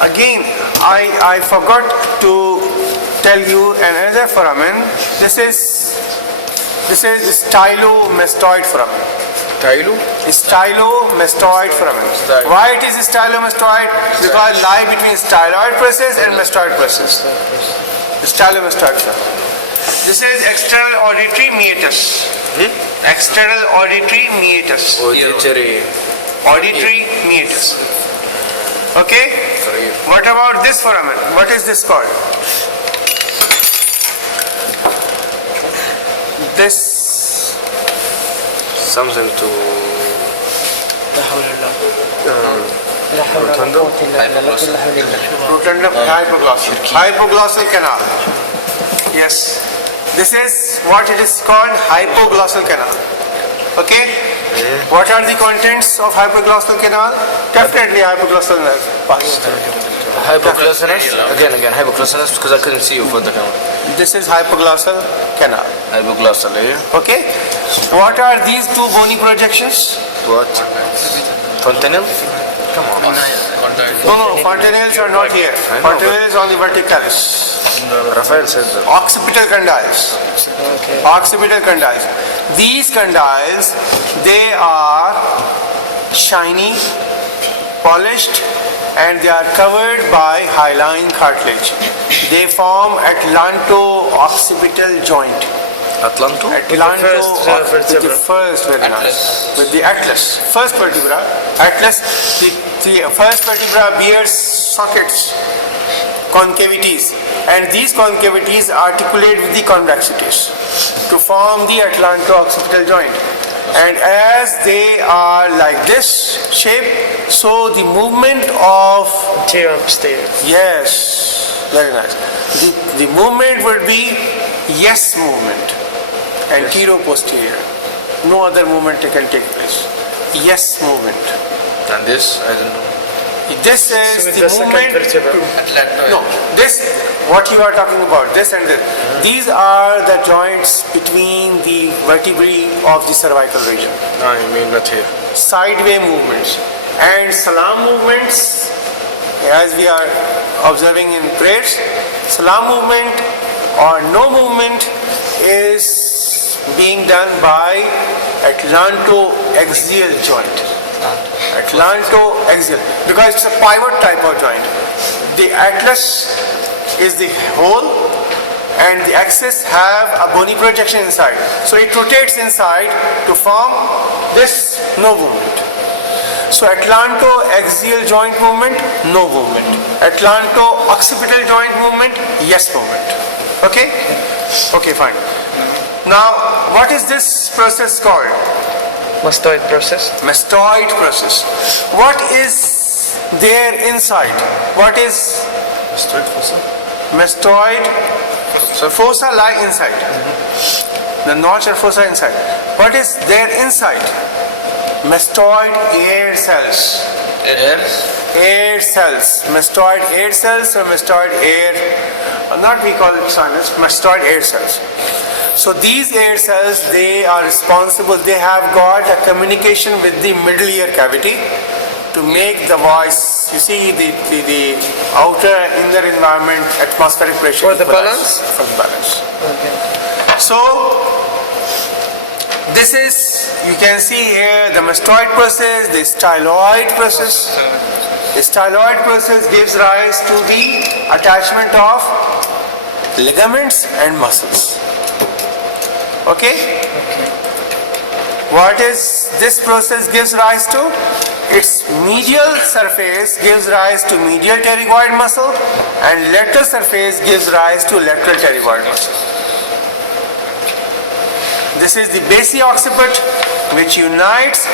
Again, I forgot to tell you another foramen. This is stylomastoid foramen. Stylomastoid foramen. Why it is stylomastoid? Because it lies between styloid process and mastoid process. Stylomastoid foramen. This is external auditory meatus. External auditory meatus. Auditory meatus. Okay? What about this foramen? What is this called? This something to rotundum hypoglossal canal. Yes. This is what it is called, hypoglossal canal. Okay? What are the contents of hypoglossal canal? Definitely hypoglossal nerve. hypoglossal. Again, hypoglossal because I couldn't see you for the camera. This is hypoglossal canal. Hypoglossal, yeah. Okay? What are these two bony projections? What? Fontanelle? Come on. No, fontanelles are not here. Fontanelles on the verticalis. Raphael said that. Occipital condyles. Okay. Occipital condyles. These condyles, they are shiny, polished, and they are covered by hyaline cartilage. They form atlanto-occipital joint. Atlanto? With the first, very nice. With the atlas. First vertebra. Atlas, the first vertebra bears sockets, concavities, and these concavities articulate with the convexities to form the atlanto-occipital joint. And as they are like this shape, so the movement of Anterior and posterior. yes, very nice. The movement would be yes movement, antero-posterior. No other movement can take place. Yes movement. And this, I don't know. This is So the the second movement. vertebra. No, this, what you are talking about, this and this. These are the joints between the vertebrae of the cervical region. I mean not here. Sideway movements and salam movements, as we are observing in prayers. Salam movement or no movement is being done by atlanto-axial joint. Atlanto-axial, because it's a pivot type of joint. The atlas is the whole and the axis have a bony projection inside. So it rotates inside to form this no movement. So atlanto-axial joint movement, no movement. Atlanto-occipital joint movement, yes movement. Okay? Okay, fine. Now, what is this process called? Mastoid process. Mastoid process. What is there inside? What is Mastoid fossa? mastoid? Fossa lie inside. The notch and fossa inside. What is there inside? Mastoid air cells. Air cells. Mastoid air cells or mastoid air, not we call it sinus, mastoid air cells. So these air cells, they are responsible, they have got a communication with the middle ear cavity to make the voice. You see the outer inner environment, atmospheric pressure. For the equalize. balance? For the balance. Okay. So this is, you can see here the mastoid process, the styloid process. The styloid process gives rise to the attachment of ligaments and muscles. Okay? What is this process gives rise to? Its medial surface gives rise to medial pterygoid muscle and lateral surface gives rise to lateral pterygoid muscle. This is the basi-occiput which unites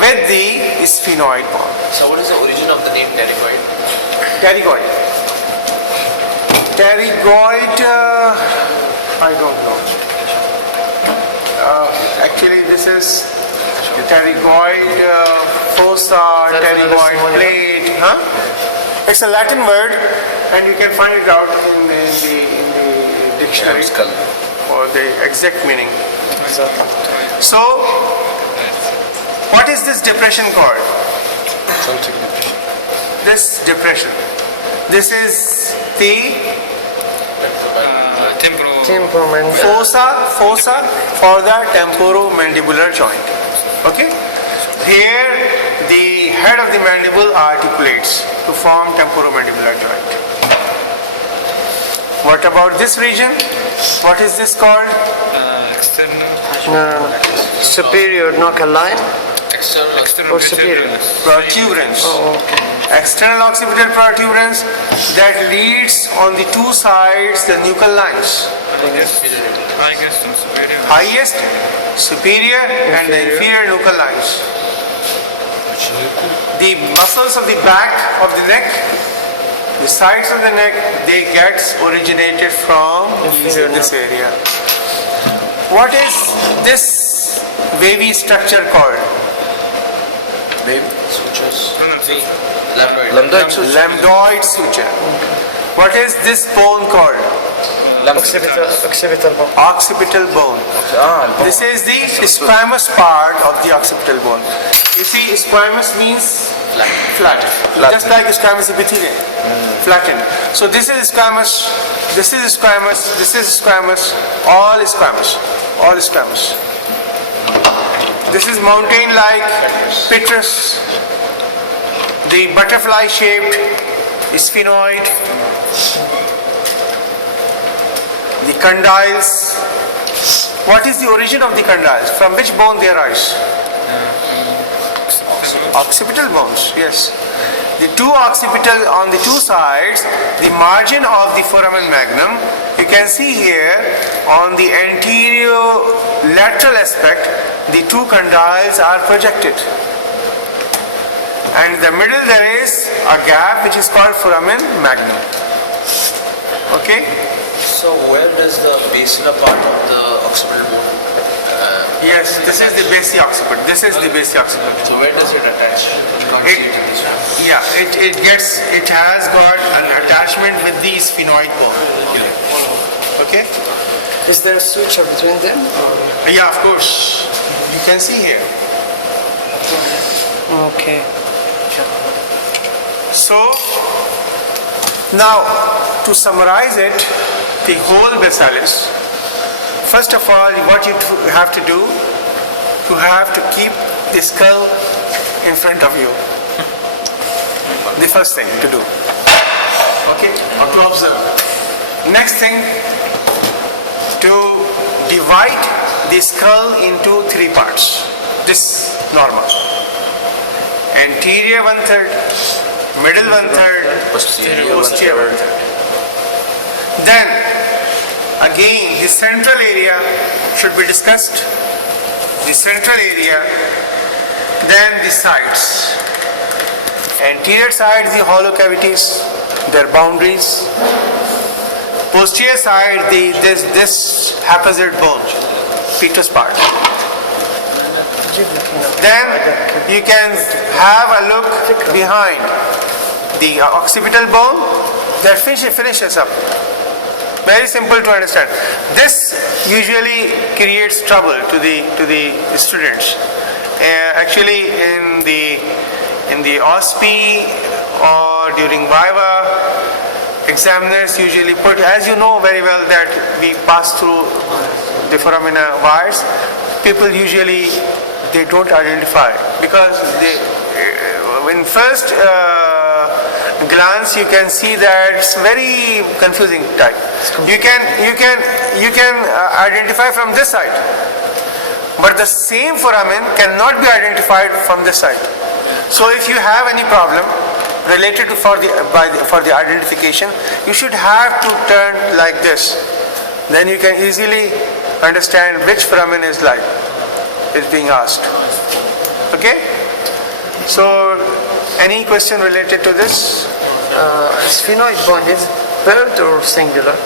with the sphenoid bone. So what is the origin of the name pterygoid? Pterygoid. Pterygoid, I don't know. Actually, this is pterygoid fossa, pterygoid plate. Huh? It's a Latin word, and you can find it out in the dictionary for the exact meaning. Exactly. So, what is this depression called? Something depression. This depression. This is the Temperament. fossa for the temporomandibular joint. Okay? Here the head of the mandible articulates to form temporomandibular joint. What about this region? What is this called? Superior knuckle line External. or superior? Protuberance. Oh, okay. External occipital protuberance that leads on the two sides the nuchal lines. Highest, superior and the inferior nuchal lines. The muscles of the back of the neck, the sides of the neck, they get originated from Inferior this area. What is this wavy structure called? Baby. Sutures. Lambdoid. Lambdoid suture. What is this bone called? Occipital bone. Occipital bone. This is the squamous part of the occipital bone. You see, squamous means flat. Just like squamous epithelium, flattened. So this is squamous, this is squamous, this is squamous, all is squamous, all is squamous. This is mountain-like petrous, the butterfly-shaped sphenoid, the condyles. What is the origin of the condyles? From which bone they arise? Occipital bones, yes. The two occipital on the two sides, the margin of the foramen magnum, you can see here on the anterior lateral aspect, the two condyles are projected. And in the middle there is a gap which is called foramen magnum. Okay? So where does the basilar part of the occipital bone? Yes, this is the basic occiput. This is the basic occiput. So where does it attach? You can't see it in this one. Yeah, it has got an attachment with the sphenoid bone. Okay? Is there a suture between them? Yeah, of course. You can see here. Okay. So, now to summarize it, the whole basalis, first of all, what you have to do, you have to keep the skull in front of you. The first thing to do. Okay? Or to observe. Next thing, to divide the skull into three parts. This norma. Anterior 1/3, middle 1/3, Posterior posterior 1/3. Then, again, the central area should be discussed. The central area, then the sides. Anterior side, the hollow cavities, their boundaries. Posterior side, this haphazard bone, petrous part. Then you can have a look behind the occipital bone that finishes up. Very simple to understand. This usually creates trouble to the students. Actually, in the OSPE or during Viva, examiners usually put, as you know very well that we pass through the foramina wires, people usually they don't identify because they, in first glance you can see that it's very confusing type. You can identify from this side, but the same foramen cannot be identified from this side. So if you have any problem related to for the identification, you should have to turn like this. Then you can easily understand which foramen is being asked. Okay? So any question related to this? Sphenoid bone is paired or singular?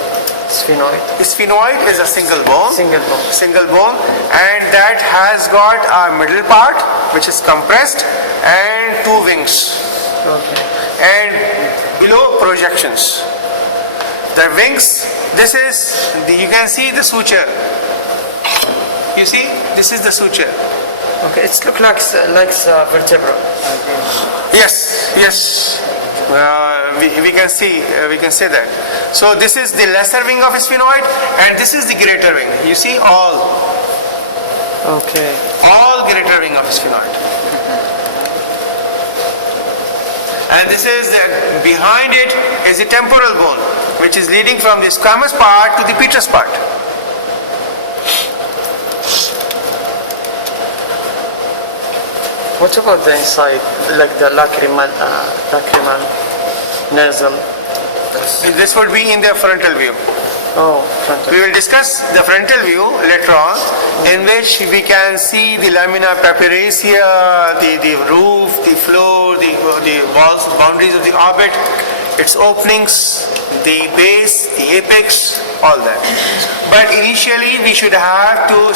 Sphenoid. Sphenoid is a single bone. Single bone. Single bone, and that has got a middle part which is compressed and two wings. Okay. And below projections. The wings, this is you can see the suture. You see, this is the suture. Okay, it's look like vertebra. Yes, yes. we can say that. So this is the lesser wing of sphenoid, and this is the greater wing. You see all greater wing of sphenoid. And this is behind it is the temporal bone, which is leading from the squamous part to the petrous part. What about the inside, like the lacrimal nasal? This would be in the frontal view. Oh, frontal. We will discuss the frontal view later on, in which we can see the lamina papyracea, the roof, the floor, the walls, boundaries of the orbit, its openings, the base, the apex, all that. But initially we should have to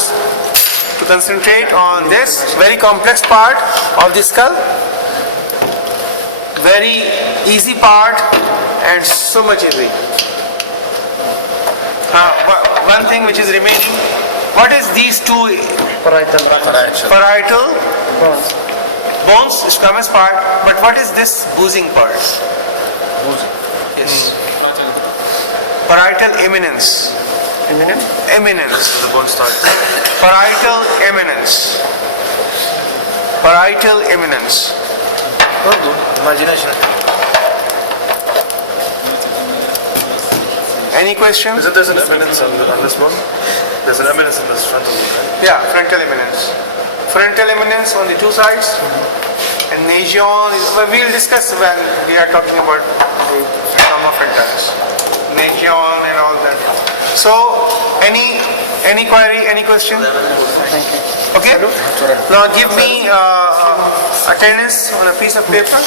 concentrate on this very complex part of the skull, very easy part and so much easy. One thing which is remaining, what is these two Parietal parietal bones. bones, squamous part, but what is this boozing part? Yes. Parietal eminence. Eminent? Eminence. The bone starts. Parietal eminence. Parietal eminence. Oh, good. Imagination. Any questions? Isn't there an eminence on this bone? There's an eminence in this frontal bone, right? Yeah, frontal eminence. Frontal eminence on the two sides. And nasion is, well, we'll discuss when we are talking about the norma frontalis. Nasion and all that. So, any query, any question? Thank you. Okay? Now give me attendance on a piece of paper.